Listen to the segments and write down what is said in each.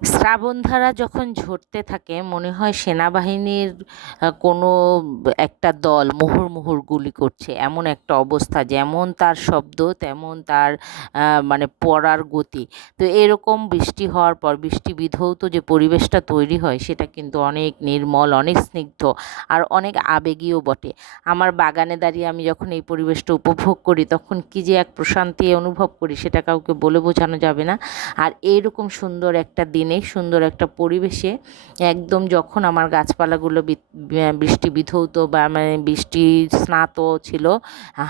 শ্রাবণধারা যখন ঝরতে থাকে মনে হয় সেনাবাহিনীর কোনো একটা দল মুহুর্মুহুর গুলি করছে, এমন একটা অবস্থা। যেমন তার শব্দ তেমন তার মানে পড়ার গতি। তো এরকম বৃষ্টি হওয়ার পর বৃষ্টি বিধৌত যে পরিবেশটা তৈরি হয় সেটা কিন্তু অনেক নির্মল, অনেক স্নিগ্ধ আর অনেক আবেগীয় বটে। আমার বাগানে দাঁড়িয়ে আমি যখন এই পরিবেশটা উপভোগ করি তখন কী যে এক প্রশান্তি অনুভব করি সেটা কাউকে বলে বোঝানো যাবে না। আর এইরকম সুন্দর একটা দিনে সুন্দর একটা পরিবেশে একদম যখন আমার গাছপালাগুলো বৃষ্টি বিধৌত বা মানে বৃষ্টি স্নাত ছিল,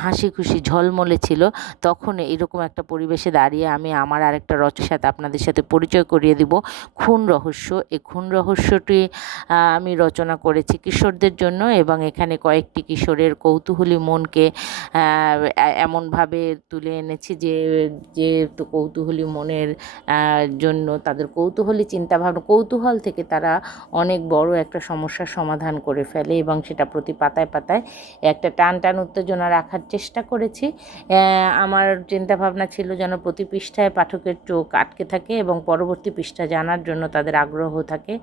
হাসি খুশি ঝলমলে ছিল, তখন এরকম একটা পরিবেশে দাঁড়িয়ে আমি আমার আরেকটা রচনার সাথে আপনাদের সাথে পরিচয় করিয়ে দিব, খুন রহস্য। এই খুন রহস্যটি আমি রচনা করেছি কিশোরদের জন্য, এবং এখানে কয়েকটি কিশোরের কৌতূহলী মনকে এমনভাবে তুলে এনেছি যে যে কৌতূহলী মনের জন্য তাদের কৌতূহলী চিন্তাভাবনা, কৌতূহল থেকে তারা অনেক বড় একটা সমস্যার সমাধান করে ফেলে, এবং সেটা প্রতি পাতায় পাতায় একটা টান টান উত্তেজনা রাখার চেষ্টা করেছি। আমার চিন্তাভাবনা ছিল যেন প্রতি পৃষ্ঠায় পাঠকের চোখ আটকে থাকে এবং পরবর্তী পৃষ্ঠা জানার জন্য তাদের আগ্রহ থাকে।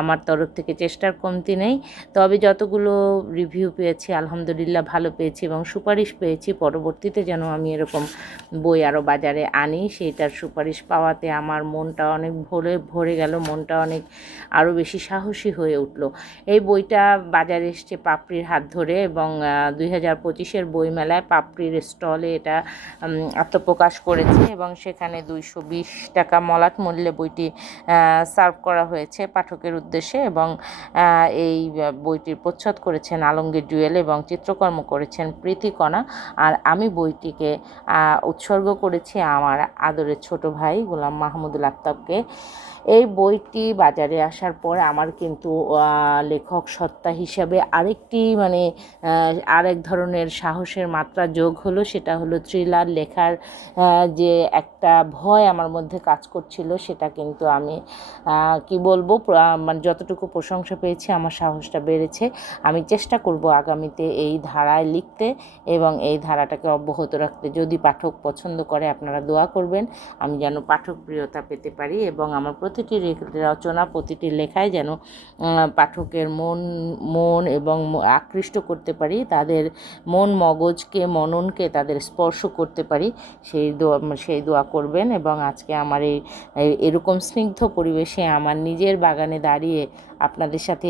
আমার তরফ থেকে চেষ্টার কমতি নেই। তবে যতগুলো রিভিউ পেয়েছি আলহামদুলিল্লাহ ভালো পেয়েছি এবং সুপারিশ পেয়েছি। পরবর্তীতে যেন আমি এরকম বই আরও বাজারে আনি, সেইটার সুপারিশ পাওয়াতে আমার মনটা অনেক ভরে গেল, মনটা অনেক আরও বেশি সাহসী হয়ে উঠল। এই বইটা বাজারে এসছে পাপড়ির হাত ধরে, এবং 2025-এর বইমেলায় পাপড়ির স্টলে এটা আত্মপ্রকাশ করেছে, এবং সেখানে 220 টাকা মলাট মূল্যে বইটি সার্ভ করা হয়েছে পাঠকের উদ্দেশ্যে। এবং এই বইটির প্রচ্ছদ করেছেন আলমগীর জুয়েল এবং চিত্রকর্ম করেছেন প্রীতিকণা। আর আমি বইটিকে উৎসর্গ করেছি আমার আদরের ছোট ভাই গোলাম মাহমুদুল আফতাবকে। এই বইটি বাজারে আসার পর আমার কিন্তু লেখক সত্তা হিসাবে আরেকটি মানে আরেক ধরনের সাহসের মাত্রা যোগ হলো। সেটা হলো থ্রিলার লেখার যে একটা ভয় আমার মধ্যে কাজ করছিল, সেটা কিন্তু আমি কি বলবো, মানে যতটুকু প্রশংসা পেয়েছি আমার সাহসটা বেড়েছে। আমি চেষ্টা করব আগামীতে এই ধারায় লিখতে এবং এই ধারাটাকে অব্যাহত রাখতে। যদি পাঠক পছন্দ করে আপনারা দোয়া করবেন আমি যেন পাঠক প্রিয়তা পেতে পারি, এবং আমার প্রতিটি রচনা প্রতিটি লেখায় যেন পাঠকের মন এবং আকৃষ্ট করতে পারি, তাদের মন মগজকে মননকে তাদের স্পর্শ করতে পারি। সেই দোয়া করবেন। এবং আজকে আমার এরকম স্নিগ্ধ পরিবেশে আমার নিজের বাগানে দাঁড়িয়ে আপনাদের সাথে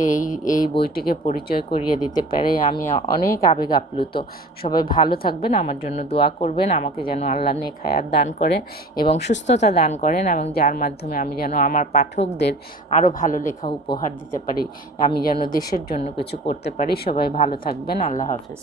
এই বইটিকে পরিচয় করিয়ে দিতে পারে আমি অনেক আবেগ আপ্লুত। সবাই ভালো থাকবেন, আমার জন্য দোয়া করবেন, আমাকে যেন আল্লাহ নেক হায়াত দান করেন এবং সুস্থতা দান করেন, এবং যার মাধ্যমে আমি যেন আমার পাঠকদের আরও ভালো লেখা উপহার দিতে পারি, আমি যেন দেশের জন্য কিছু করতে পারি। সবাই ভালো থাকবেন, আল্লাহ হাফেজ।